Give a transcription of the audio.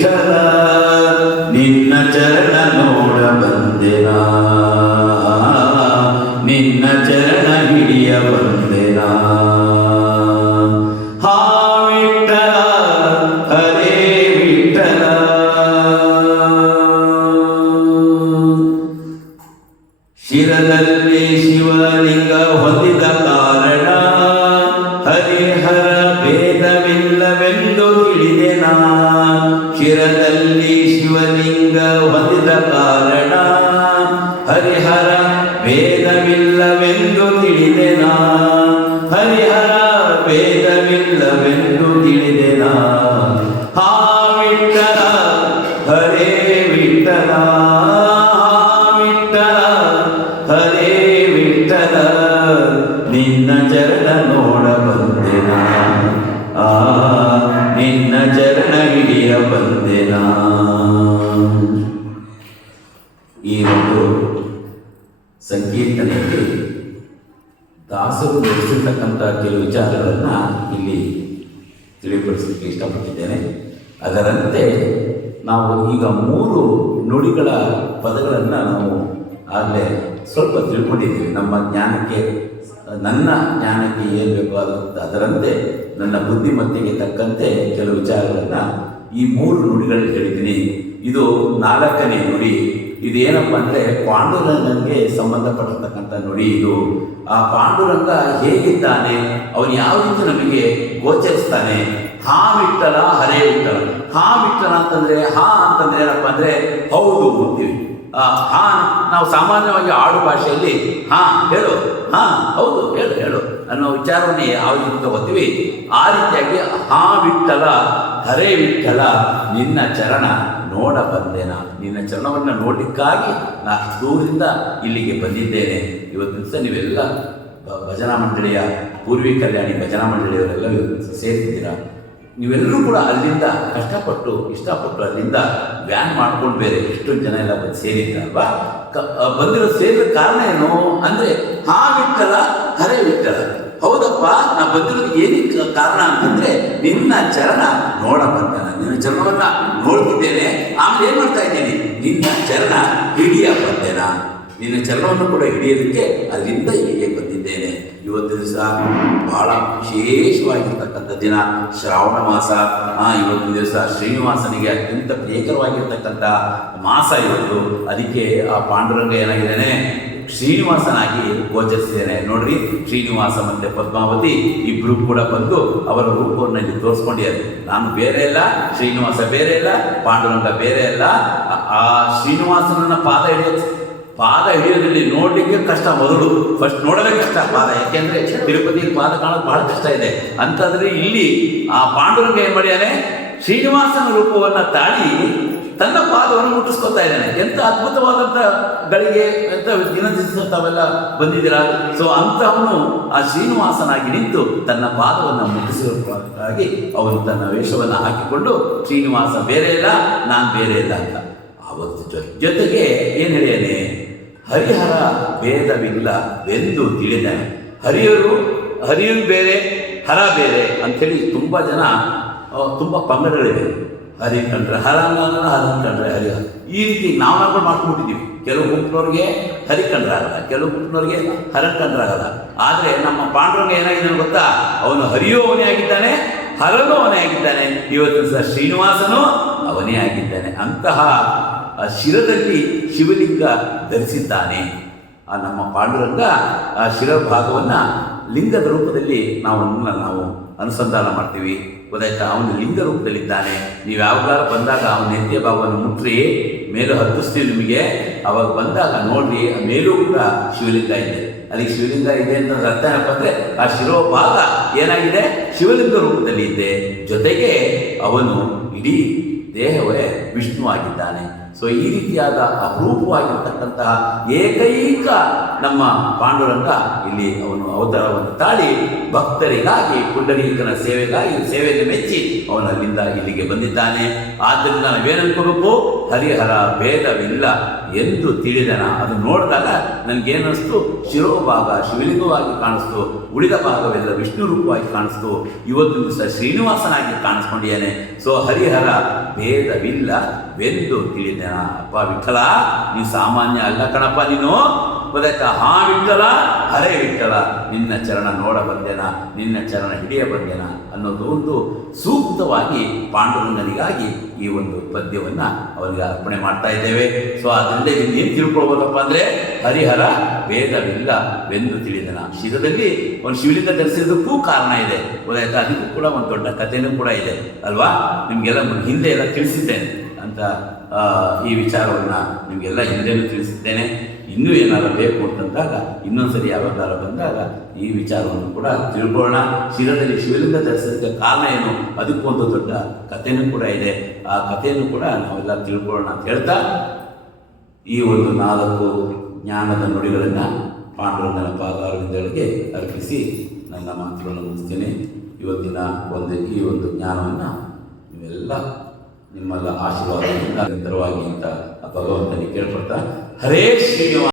ವಿಠಲ ನಿನ್ನ ಚರಣ ನೋಡ ಬಂದೆನಾ, ನಿನ್ನ ಚರಣ ಹಿಡಿಯ ಬಂದೆನಾ. ಹಾ ವಿಠಲ ಹರೇ ವಿಠಲ. ಶಿರದಲ್ಲಿ ಶಿವಲಿಂಗ ಹೊಂದಿದ ಕಾರಣ ಹರಿಹರ ಭೇದವಿಲ್ಲವೆಂದು ತಿಳಿದೆನಾ. ಶಿರದಲ್ಲಿ ಶಿವಲಿಂಗ ಹೊಂದಿದ ಕಾರಣ ಹರಿಹರ ಭೇದವಿಲ್ಲವೆಂದು ತಿಳಿದೆನಾ. ಹರಿಹರ ಭೇದವಿಲ್ಲವೆಂದು ತಿಳಿದೆನಾ. ಹಾ ವಿಠಲ ಹರೇ ವಿಠಲ, ಹರೇ ವಿಠಲ ನಿನ್ನ ಚರಣ ನೋಡ ಬಂದೆನಾ, ನಿನ್ನ ಚರಣ ಹಿಡಿಯ ಬಂದೆನಾ. ಈ ಒಂದು ಸಂಕೀರ್ತನೆಯಲ್ಲಿ ದಾಸರು ನಡೆಸಿರ್ತಕ್ಕಂಥ ಕೆಲವು ವಿಚಾರಗಳನ್ನು ಇಲ್ಲಿ ತಿಳಿಪಡಿಸಲಿಕ್ಕೆ ಇಷ್ಟಪಟ್ಟಿದ್ದೇನೆ. ಅದರಂತೆ ನಾವು ಈಗ 3 ನುಡಿಗಳ ಪದಗಳನ್ನು ನಾವು ಆಗಲೇ ಸ್ವಲ್ಪ ತಿಳ್ಕೊಂಡಿದ್ದೀವಿ. ನಮ್ಮ ಜ್ಞಾನಕ್ಕೆ, ನನ್ನ ಜ್ಞಾನಕ್ಕೆ ಏನು ಬೇಕು ಅದರಂತೆ ನನ್ನ ಬುದ್ಧಿಮತ್ತೆಗೆ ತಕ್ಕಂತೆ ಕೆಲವು ವಿಚಾರಗಳನ್ನು ಈ 3 ನುಡಿಗಳಲ್ಲಿ ಹೇಳಿದ್ದೀನಿ. ಇದು 4ನೇ ನುಡಿ. ಇದೇನಪ್ಪ ಅಂದರೆ ಪಾಂಡುರಂಗನಿಗೆ ಸಂಬಂಧಪಟ್ಟಿರ್ತಕ್ಕಂಥ ನುಡಿ ಇದು. ಆ ಪಾಂಡುರಂಗ ಹೇಗಿದ್ದಾನೆ, ಅವನು ಯಾವ ರೀತಿ ನಮಗೆ ಗೋಚರಿಸ್ತಾನೆ. ಹಾ ವಿಠಲ ಹರೇ ವಿಠಲ. ಹಾ ವಿಠಲ ಅಂತಂದರೆ, ಹಾ ಅಂತಂದರೆ ಏನಪ್ಪ ಅಂದರೆ ಹೌದು ಅಂತೀವಿ. ಹಾ ನಾವು ಸಾಮಾನ್ಯವಾಗಿ ಆಡು ಭಾಷೆಯಲ್ಲಿ ಹಾ ಹೇಳು, ಹಾ ಹೌದು ಹೇಳು ಹೇಳು ಅನ್ನೋ ವಿಚಾರವನ್ನೇ ಯಾವ ರೀತಿ ತಗೋತೀವಿ. ಆ ರೀತಿಯಾಗಿ ಹಾ ವಿಠಲ ಹರೇ ವಿಠಲ ನಿನ್ನ ಚರಣ ನೋಡ ಬಂದೇನ. ನಿನ್ನ ಚರಣವನ್ನು ನೋಡಲಿಕ್ಕಾಗಿ ನಾನು ದೂರದಿಂದ ಇಲ್ಲಿಗೆ ಬಂದಿದ್ದೇನೆ. ಇವತ್ತು ದಿವಸ ನೀವೆಲ್ಲ ಭಜನಾ ಮಂಡಳಿಯ ಪೂರ್ವಿ ಕಲ್ಯಾಣಿ ಭಜನಾ ಮಂಡಳಿಯವರೆಲ್ಲ ಸೇರ್ತಿದ್ದೀರಾ. ನೀವೆಲ್ಲರೂ ಕೂಡ ಅಲ್ಲಿಂದ ಕಷ್ಟಪಟ್ಟು ಇಷ್ಟಪಟ್ಟು ಅಲ್ಲಿಂದ ವ್ಯಾನ್ ಮಾಡ್ಕೊಂಡು ಬೇರೆ ಎಷ್ಟೊಂದು ಜನ ಎಲ್ಲ ಬಂದು ಸೇರಿದ್ರಲ್ವಾ. ಬಂದಿರೋ ಸೇರಿದ ಕಾರಣ ಏನು ಅಂದರೆ ಹಾ ವಿಠಲ ಹರೇ ವಿಠಲ. ಹೌದಪ್ಪ, ನಾ ಬಂದಿರೋದು ಏನಕ್ಕೆ ಕಾರಣ ಅಂತಂದರೆ ನಿನ್ನ ಚರಣ ನೋಡ ಬಂದ. ನಿನ್ನ ಚರಣವನ್ನು ನೋಡ್ತಿದ್ದೇನೆ, ಆಮೇಲೆ ಏನು ಮಾಡ್ತಾ ಇದ್ದೀನಿ, ನಿನ್ನ ಚರಣ ಹಿಡಿಯ ಬಂದೇನಾ. ನಿನ್ನ ಚರಣವನ್ನು ಕೂಡ ಹಿಡಿಯೋದಕ್ಕೆ ಅಲ್ಲಿಂದ ಇಲ್ಲಿಗೆ ಬಂದಿದ್ದೇನೆ. ಇವತ್ತು ದಿವಸ ಬಹಳ ವಿಶೇಷವಾಗಿರ್ತಕ್ಕಂಥ ದಿನ, ಶ್ರಾವಣ ಮಾಸ. ಇವತ್ತಿನ ದಿವಸ ಶ್ರೀನಿವಾಸನಿಗೆ ಅತ್ಯಂತ ಪ್ರಿಯಕರವಾಗಿರ್ತಕ್ಕಂಥ ಮಾಸ ಇವತ್ತು. ಅದಕ್ಕೆ ಆ ಪಾಂಡುರಂಗ ಏನಾಗಿದ್ದಾನೆ, ಶ್ರೀನಿವಾಸನಾಗಿ ಗೋಚರಿಸಿದ್ದೇನೆ. ನೋಡ್ರಿ, ಶ್ರೀನಿವಾಸ ಮತ್ತು ಪದ್ಮಾವತಿ ಇಬ್ಬರು ಕೂಡ ಬಂದು ಅವರ ರೂಪವನ್ನು ಇಲ್ಲಿ ತೋರಿಸ್ಕೊಂಡಿದ್ದಾರೆ. ನಾನು ಬೇರೆ ಇಲ್ಲ, ಶ್ರೀನಿವಾಸ ಬೇರೆ ಇಲ್ಲ, ಪಾಂಡುರಂಗ ಬೇರೆ ಇಲ್ಲ. ಆ ಶ್ರೀನಿವಾಸನನ್ನ ಪಾದ ಹಿಡಿಯೋದ್ರಲ್ಲಿ ನೋಡಲಿಕ್ಕೆ ಕಷ್ಟ. ಮೊದಲು ಫಸ್ಟ್ ನೋಡಲೇ ಕಷ್ಟ ಪಾದ, ಯಾಕೆಂದರೆ ತಿರುಪತಿಯಲ್ಲಿ ಪಾದ ಕಾಣೋದು ಬಹಳ ಕಷ್ಟ ಇದೆ. ಅಂತಂದರೆ ಇಲ್ಲಿ ಆ ಪಾಂಡುರಂಗ ಏನು ಮಾಡಿದ್ದಾನೆ, ಶ್ರೀನಿವಾಸನ ರೂಪವನ್ನು ತಾಳಿ ತನ್ನ ಪಾದವನ್ನು ಮುಟ್ಟಿಸ್ಕೊತಾ ಇದ್ದಾನೆ. ಎಂಥ ಅದ್ಭುತವಾದಂಥ ಗಳಿಗೆ, ಎಂಥ ದಿನದಿವಸ ತಾವೆಲ್ಲ ಬಂದಿದ್ದೀರಾ. ಸೊ ಅಂಥವನು ಆ ಶ್ರೀನಿವಾಸನಾಗಿ ನಿಂತು ತನ್ನ ಪಾದವನ್ನು ಮುಟ್ಟಿಸಿರೋದಕ್ಕಾಗಿ ಅವನು ತನ್ನ ವೇಷವನ್ನು ಹಾಕಿಕೊಂಡು ಶ್ರೀನಿವಾಸ ಬೇರೆ ಇಲ್ಲ, ನಾನು ಬೇರೆ ಇಲ್ಲ ಅಂತ ಅವತ್ತು ಜೊತೆಗೆ ಏನು ಹೇಳಿಯಾನೆ, ಹರಿಹರ ಭೇದವಿಲ್ಲವೆಂದು ತಿಳಿದಾನೆ. ಹರಿಯರು ಬೇರೆ, ಹರ ಬೇರೆ ಅಂಥೇಳಿ ತುಂಬ ಜನ, ತುಂಬ ಪಂಗಡಗಳಿವೆ. ಹರಿ ಕಂಡ್ರೆ ಹರ ಅನ್ನೋದನ್ನ, ಹರ ಕಂಡ್ರೆ ಹರಿಹರ, ಈ ರೀತಿ ನಾವು ಮಾಡ್ಕೊಂಡ್ಬಿಟ್ಟಿದ್ದೀವಿ. ಕೆಲವು ಗುಂಪಿನವ್ರಿಗೆ ಹರಿ ಕಂಡ್ರಾಗಲ್ಲ, ಕೆಲವು ಗುಂಪಿನವ್ರಿಗೆ ಹರ ಕಂಡ್ರಾಗಲ್ಲ. ಆದರೆ ನಮ್ಮ ಪಾಂಡುರಂಗ ಏನಾಗಿದ್ದಾನೆ ಗೊತ್ತಾ, ಅವನು ಹರಿಯೋ ಅವನೇ ಆಗಿದ್ದಾನೆ, ಹರನೂ ಅವನೇ ಆಗಿದ್ದಾನೆ. ಇವತ್ತು ಸಹ ಶ್ರೀನಿವಾಸನೂ ಅವನೇ ಆಗಿದ್ದಾನೆ. ಅಂತಹ ಶಿರದಲ್ಲಿ ಶಿವಲಿಂಗ ಧರಿಸಿದ್ದಾನೆ ಆ ನಮ್ಮ ಪಾಂಡುರಂಗ. ಆ ಶಿರಭಾಗವನ್ನು ಲಿಂಗದ ರೂಪದಲ್ಲಿ ನಾವು ಅನುಸಂಧಾನ ಮಾಡ್ತೀವಿ, ಗೊತ್ತಾಯ್ತಾ. ಅವನು ಲಿಂಗ ರೂಪದಲ್ಲಿದ್ದಾನೆ. ನೀವು ಯಾವಾಗಲಾರು ಬಂದಾಗ ಅವನ ನೆತ್ತಿಯ ಭಾಗವನ್ನು ಮುಟ್ರಿ, ಮೇಲೂ ಹತ್ತಿಸ್ತೀವಿ ನಿಮಗೆ. ಅವಾಗ ಬಂದಾಗ ನೋಡ್ರಿ, ಮೇಲೂ ಕೂಡ ಶಿವಲಿಂಗ ಇದೆ. ಅಲ್ಲಿಗೆ ಶಿವಲಿಂಗ ಇದೆ ಅಂತ ಅರ್ಥ ಏನಪ್ಪ ಅಂದರೆ ಆ ಶಿರೋಭಾಗ ಏನಾಗಿದೆ, ಶಿವಲಿಂಗ ರೂಪದಲ್ಲಿ ಇದೆ. ಜೊತೆಗೆ ಅವನು ಇಡೀ ದೇಹವೇ ವಿಷ್ಣು ಆಗಿದ್ದಾನೆ. ಸೊ ಈ ರೀತಿಯಾದ ಅಪರೂಪವಾಗಿರ್ತಕ್ಕಂತಹ ಏಕೈಕ ನಮ್ಮ ಪಾಂಡುರಂಗ ಇಲ್ಲಿ ಅವನು ಅವತಾರವನ್ನು ತಾಳಿ ಭಕ್ತರಿಗಾಗಿ ಪುಂಡರೀಕನ ಸೇವೆಯನ್ನು ಮೆಚ್ಚಿ ಅವನು ಅಲ್ಲಿಂದ ಇಲ್ಲಿಗೆ ಬಂದಿದ್ದಾನೆ. ಆದ್ದರಿಂದ ನಾವೇನನ್ಕೋಬೇಕು, ಹರಿಹರ ಭೇದವಿಲ್ಲ ಎಂದು ತಿಳಿದನ. ಅದು ನೋಡಿದಾಗ ನನಗೇನಿಸ್ತು, ಶಿರೋಭಾಗ ಶಿವಲಿಂಗವಾಗಿ ಕಾಣಿಸ್ತು, ಉಳಿದ ಭಾಗವೆಲ್ಲ ವಿಷ್ಣು ರೂಪವಾಗಿ ಕಾಣಿಸ್ತು. ಇವತ್ತು ದಿವಸ ಶ್ರೀನಿವಾಸನಾಗಿ ಕಾಣಿಸ್ಕೊಂಡಿದ್ದೇನೆ. ಸೊ ಹರಿಹರ ಭೇದವಿಲ್ಲ ವೆಂದು ತಿಳಿದನ. ಅಪ್ಪ ವಿಠಲ, ನೀ ಸಾಮಾನ್ಯ ಅಲ್ಲ ಕಣಪ್ಪ, ನೀನು ಗೊತ್ತಾಯ್ತಾ? ಹಾ ವಿಠಲ, ಹರೇ ವಿಠಲ, ನಿನ್ನ ಚರಣ ನೋಡ ಬಂದೆನ, ನಿನ್ನ ಚರಣ ಹಿಡಿಯ ಬಂದೆನ ಅನ್ನೋದು ಒಂದು ಸೂಕ್ತವಾಗಿ ಪಾಂಡುರಂಗನಿಗಾಗಿ ಈ ಒಂದು ಪದ್ಯವನ್ನು ಅವರಿಗೆ ಅರ್ಪಣೆ ಮಾಡ್ತಾ ಇದ್ದೇವೆ. ಸೊ ಅದರಿಂದ ಏನು ತಿಳ್ಕೊಳ್ಬೋದಪ್ಪ ಅಂದರೆ, ಹರಿಹರ ಭೇದವಿಲ್ಲ ವೆಂದು ತಿಳಿದನ. ಶಿರದಲ್ಲಿ ಒಂದು ಶಿವಲಿಂಗ ಧರಿಸಿದ್ದಕ್ಕೂ ಕಾರಣ ಇದೆ, ಗೊತ್ತಾಯ್ತಾ? ಅದಕ್ಕೂ ಕೂಡ ಒಂದು ದೊಡ್ಡ ಕಥೆನೂ ಕೂಡ ಇದೆ ಅಲ್ವಾ? ನಿಮಗೆಲ್ಲ ಹಿಂದೆ ಎಲ್ಲ ತಿಳಿಸಿದ್ದೇನೆ ಅಂತ ಈ ವಿಚಾರವನ್ನು ನಿಮಗೆಲ್ಲ ಹಿಂದೆನೂ ತಿಳಿಸಿದ್ದೇನೆ. ಇನ್ನೂ ಏನಾದರೂ ಬೇಕು ಅಂತಂದಾಗ ಇನ್ನೊಂದ್ಸರಿ ಯಾವಾಗಾರ ಬಂದಾಗ ಈ ವಿಚಾರವನ್ನು ಕೂಡ ತಿಳ್ಕೊಳ್ಳೋಣ. ಶಿರದಲ್ಲಿ ಶಿವಲಿಂಗ ಧರಿಸೋದಕ್ಕೆ ಕಾರಣ ಏನು, ಅದಕ್ಕೂ ಒಂದು ದೊಡ್ಡ ಕಥೆನೂ ಕೂಡ ಇದೆ. ಆ ಕಥೆಯನ್ನು ಕೂಡ ನಾವೆಲ್ಲ ತಿಳ್ಕೊಳ್ಳೋಣ ಅಂತ ಹೇಳ್ತಾ ಈ ಒಂದು 4 ಜ್ಞಾನದ ನುಡಿಗಳನ್ನು ಪಾಂಡುರಂಗನ ಪಾದಾರವಿಂದಗಳಿಗೆ ಅರ್ಪಿಸಿ ನನ್ನ ಮಾತುಗಳನ್ನು ಮುಗಿಸ್ತೇನೆ. ಇವತ್ತಿನ ಈ ಒಂದು ಜ್ಞಾನವನ್ನು ನೀವೆಲ್ಲ ನಿಮ್ಮೆಲ್ಲ ಆಶೀರ್ವಾದದಿಂದ ನಿರಂತರವಾಗಿ ಅಂತ ಭಗವಂತನಿಗೆ ಕೇಳ್ಕೊಳ್ತಾ, ಹರೇ ಶ್ರೀನಿವಾಸ.